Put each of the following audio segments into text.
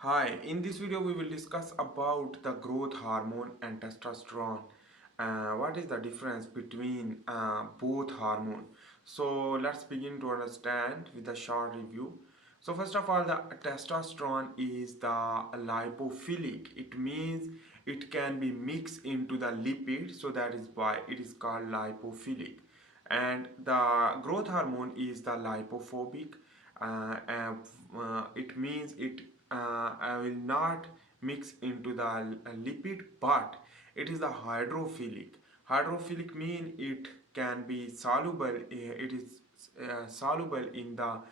Hi, in this video we will discuss about the growth hormone and testosterone. What is the difference between both hormone? So let's begin to understand with a short review. So first of all, the testosterone is the lipophilic. It means it can be mixed into the lipid, so that is why it is called lipophilic. And the growth hormone is the lipophobic. It means it I will not mix into the lipid, but it is the hydrophilic. Hydrophilic mean it can be soluble. It is soluble in the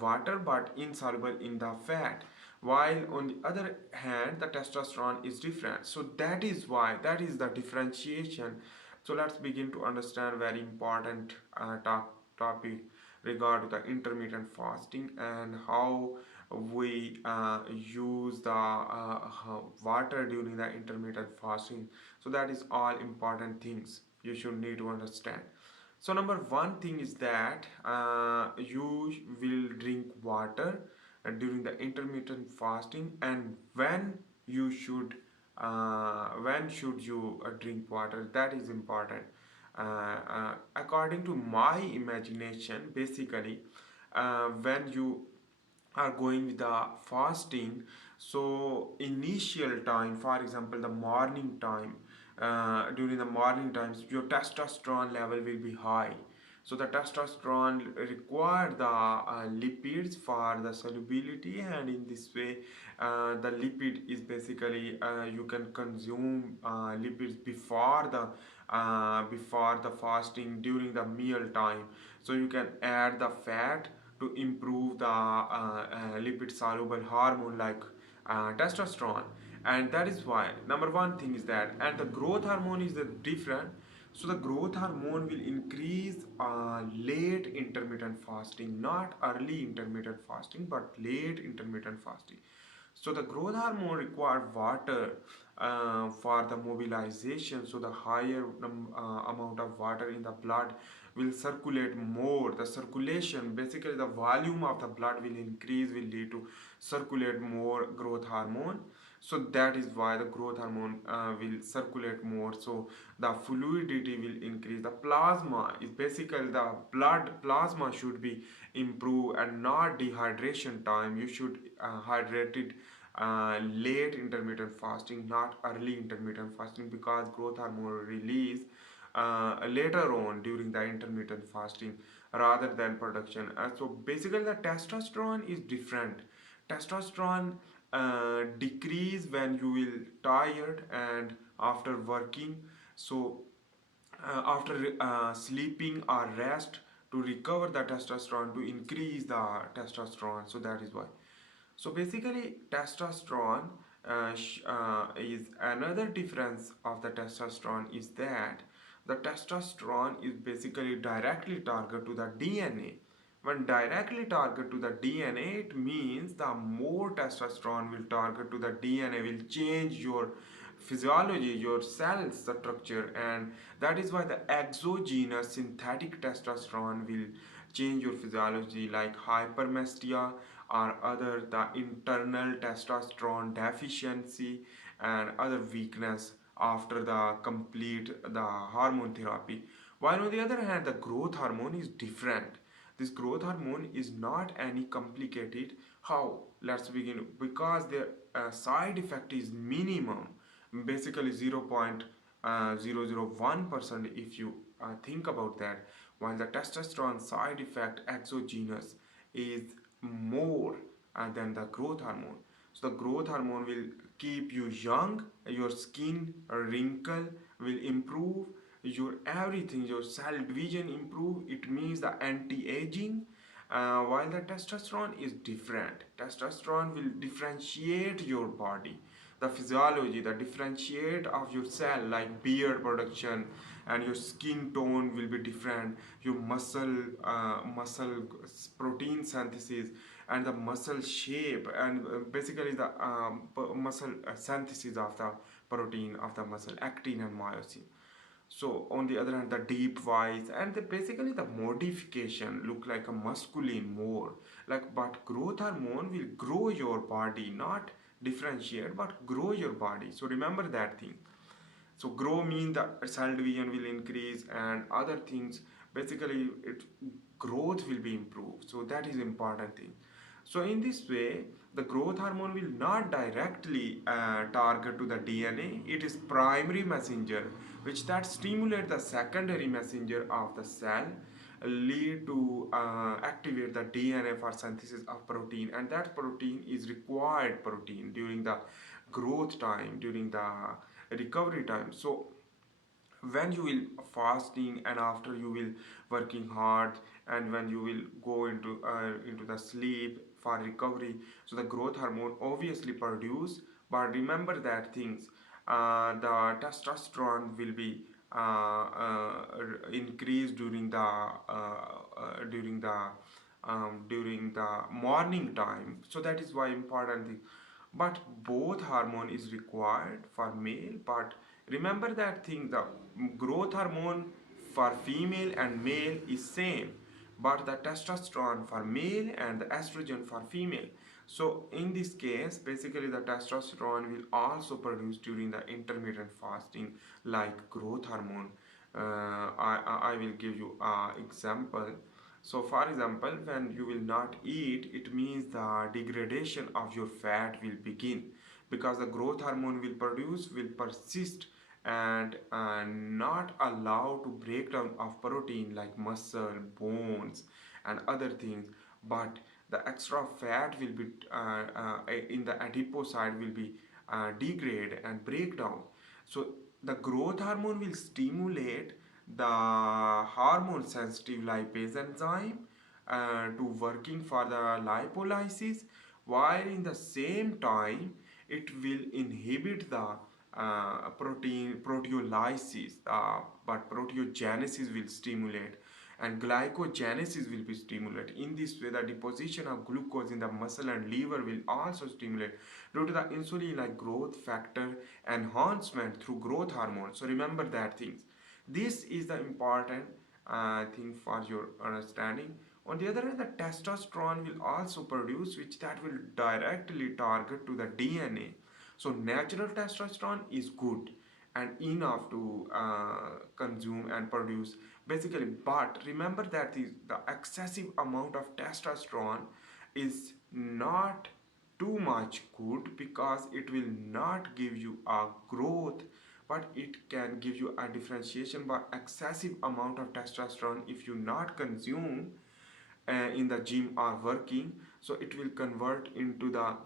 water, but insoluble in the fat. While on the other hand, the testosterone is different. So that is why that is the differentiation. So let's begin to understand very important topic regard to the intermittent fasting and how we use the water during the intermittent fasting. So that is all important things you should need to understand. So number one thing is that you will drink water during the intermittent fasting, and when should you drink water, that is important. According to my imagination, basically, when you are going with the fasting, so initial time, for example the morning time, during the morning times your testosterone level will be high. So the testosterone require the lipids for the solubility, and in this way the lipid is basically you can consume lipids before the fasting during the meal time. So you can add the fat to improve the lipid soluble hormone like testosterone. And that is why number one thing is that, and the growth hormone is the different. So the growth hormone will increase late intermittent fasting, not early intermittent fasting, but late intermittent fasting. So the growth hormone require water for the mobilization. So the higher amount of water in the blood will circulate more. The circulation, basically the volume of the blood will increase, will lead to circulate more growth hormone. So that is why the growth hormone will circulate more. So the fluidity will increase. The plasma is basically the blood plasma should be improved, and not dehydration time. You should hydrate it late intermittent fasting, not early intermittent fasting, because growth hormone release later on during the intermittent fasting rather than production. So basically the testosterone is different. Testosterone decrease when you will tired and after working. So after sleeping or rest, to recover the testosterone, to increase the testosterone. So that is why. So basically testosterone is another difference of the testosterone is that the testosterone is basically directly target to the DNA. When directly target to the DNA, it means the more testosterone will target to the DNA will change your physiology, your cells structure, and that is why the exogenous synthetic testosterone will change your physiology like hypermestia or other the internal testosterone deficiency and other weakness after the complete the hormone therapy. While on the other hand the growth hormone is different. This growth hormone is not any complicated. How? Let's begin. Because the side effect is minimum, basically 0.001% if you think about that, while the testosterone side effect exogenous is more than the growth hormone. So the growth hormone will keep you young, your skin wrinkle will improve, your everything, your cell division improve. It means the anti-aging. While the testosterone is different, testosterone will differentiate your body, the physiology, the differentiate of your cell like beard production, and your skin tone will be different, your muscle protein synthesis, and the muscle shape, and basically the muscle synthesis of the protein of the muscle, actin and myosin. So on the other hand, the deep voice and basically the modification look like a masculine more. Like, but growth hormone will grow your body, not differentiate, but grow your body. So remember that thing. So grow means the cell division will increase and other things. Basically, it growth will be improved. So that is important thing. So in this way, the growth hormone will not directly target to the DNA. It is primary messenger, which that stimulate the secondary messenger of the cell, lead to activate the DNA for synthesis of protein, and that protein is required protein during the growth time, during the recovery time. So when you will fasting and after you will working hard, and when you will go into the sleep for recovery, so the growth hormone obviously produce. But remember that things, the testosterone will be increased during the morning time. So that is why important thing. But both hormone is required for male. But remember that thing, the growth hormone for female and male is same, but the testosterone for male and the estrogen for female. So in this case, basically the testosterone will also produce during the intermittent fasting like growth hormone. I will give you an example. So for example, when you will not eat, it means the degradation of your fat will begin, because the growth hormone will persist and not allow to breakdown of protein like muscle, bones and other things. But the extra fat will be in the adipocyte will be degrade and break down. So the growth hormone will stimulate the hormone sensitive lipase enzyme to working for the lipolysis, while in the same time it will inhibit the protein proteolysis, but proteogenesis will stimulate and glycogenesis will be stimulated. In this way, the deposition of glucose in the muscle and liver will also stimulate due to the insulin like growth factor enhancement through growth hormone. So remember that things. This is the important thing for your understanding. On the other hand, the testosterone will also produce, which that will directly target to the DNA. So natural testosterone is good and enough to consume and produce basically. But remember that the excessive amount of testosterone is not too much good, because it will not give you a growth, but it can give you a differentiation. But excessive amount of testosterone, if you not consume in the gym or working, so it will convert into the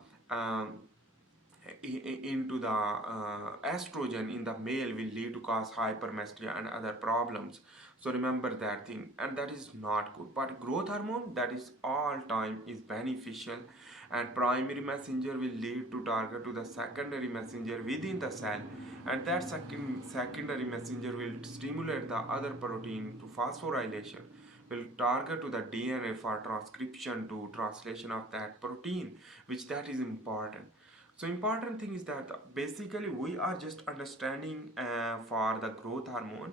estrogen in the male, will lead to cause hypermestria and other problems. So remember that thing, and that is not good. But growth hormone, that is all time is beneficial, and primary messenger will lead to target to the secondary messenger within the cell, and that secondary messenger will stimulate the other protein to phosphorylation, will target to the DNA for transcription to translation of that protein, which that is important. So important thing is that basically we are just understanding for the growth hormone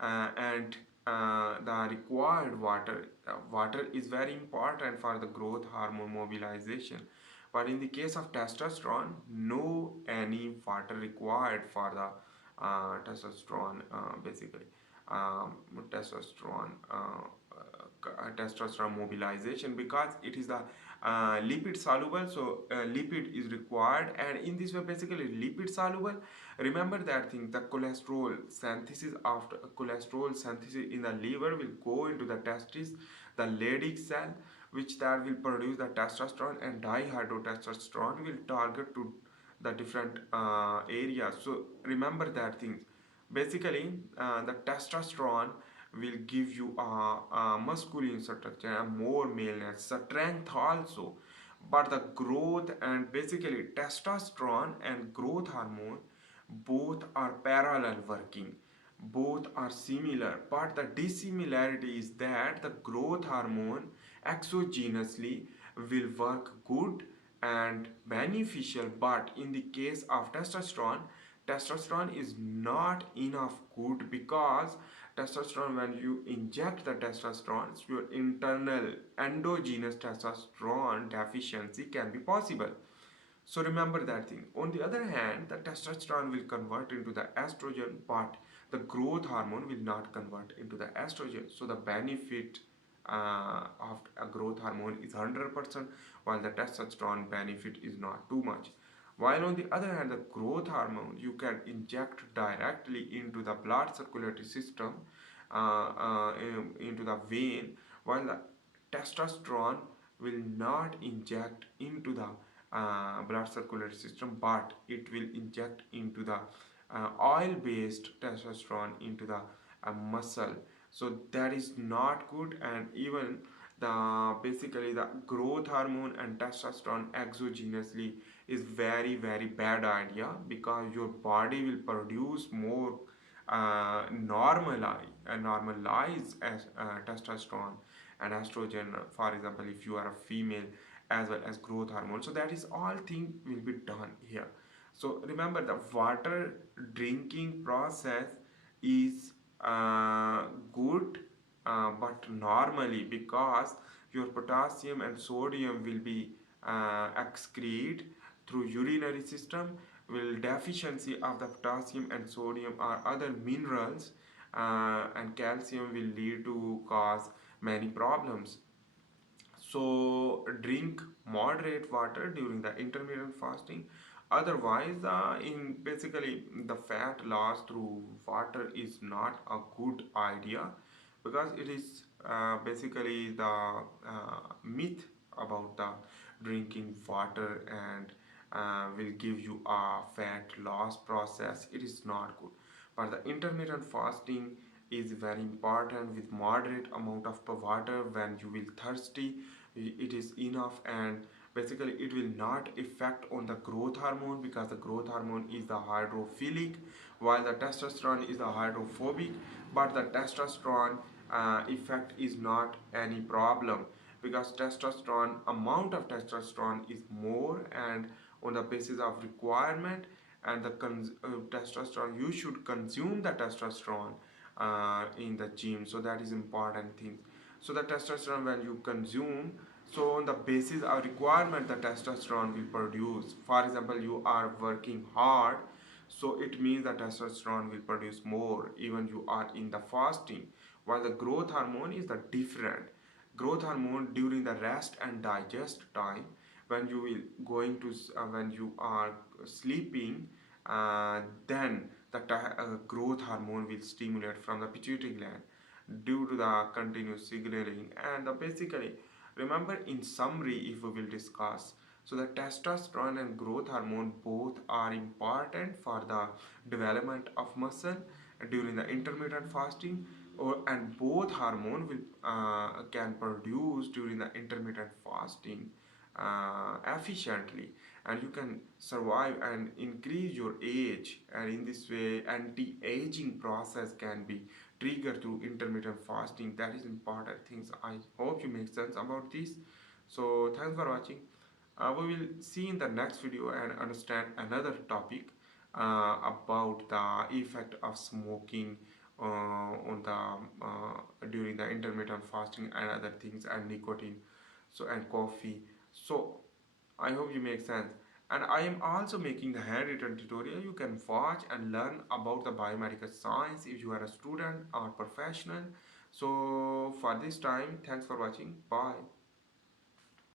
and the required water. Water is very important for the growth hormone mobilization. But in the case of testosterone, no any water required for the testosterone basically testosterone testosterone mobilization, because it is the lipid soluble. So lipid is required, and in this way basically lipid soluble. Remember that thing, the cholesterol synthesis, after cholesterol synthesis in the liver will go into the testis, the Leydig cell, which that will produce the testosterone, and dihydrotestosterone will target to the different areas. So remember that things. Basically, the testosterone will give you a masculine structure, a more maleness, strength also. But the growth and basically testosterone and growth hormone both are parallel working, both are similar, but the dissimilarity is that the growth hormone exogenously will work good and beneficial, but in the case of testosterone, testosterone is not enough good, because testosterone, when you inject the testosterone, your internal endogenous testosterone deficiency can be possible. So remember that thing. On the other hand, the testosterone will convert into the estrogen, but the growth hormone will not convert into the estrogen. So the benefit of a growth hormone is 100%, while the testosterone benefit is not too much. While on the other hand, the growth hormone you can inject directly into the blood circulatory system, into the vein, while the testosterone will not inject into the blood circulatory system, but it will inject into the oil-based testosterone into the muscle. So that is not good. And even the basically the growth hormone and testosterone exogenously is very bad idea, because your body will produce more normalize as testosterone and estrogen, for example, if you are a female, as well as growth hormone. So that is all thing will be done here. So remember, the water drinking process is good, but normally, because your potassium and sodium will be excreted through urinary system, will deficiency of the potassium and sodium or other minerals and calcium will lead to cause many problems. So drink moderate water during the intermittent fasting. Otherwise, in basically the fat loss through water is not a good idea, because it is basically the myth about the drinking water and will give you a fat loss process. It is not good. But the intermittent fasting is very important, with moderate amount of water. When you will thirsty, it is enough. And basically it will not affect on the growth hormone, because the growth hormone is the hydrophilic, while the testosterone is the hydrophobic. But the testosterone effect is not any problem, because testosterone amount of testosterone is more, and on the basis of requirement, and the testosterone, you should consume the testosterone in the gym. So that is important thing. So the testosterone, when you consume, so on the basis of requirement, the testosterone will produce. For example, you are working hard, so it means that testosterone will produce more even you are in the fasting. While the growth hormone is the different. Growth hormone during the rest and digest time, when you will going to when you are sleeping, then the growth hormone will stimulate from the pituitary gland due to the continuous signaling. And basically, remember, in summary, if we will discuss, so the testosterone and growth hormone both are important for the development of muscle during the intermittent fasting, and both hormone will can produce during the intermittent fasting efficiently, and you can survive and increase your age. And in this way, anti-aging process can be triggered through intermittent fasting. That is important things. I hope you make sense about this. So thanks for watching. We will see in the next video and understand another topic about the effect of smoking on the during the intermittent fasting and other things, and nicotine, so and coffee. So I hope you make sense. And I am also making the handwritten tutorial. You can watch and learn about the biomedical science if you are a student or professional. So for this time, thanks for watching. Bye.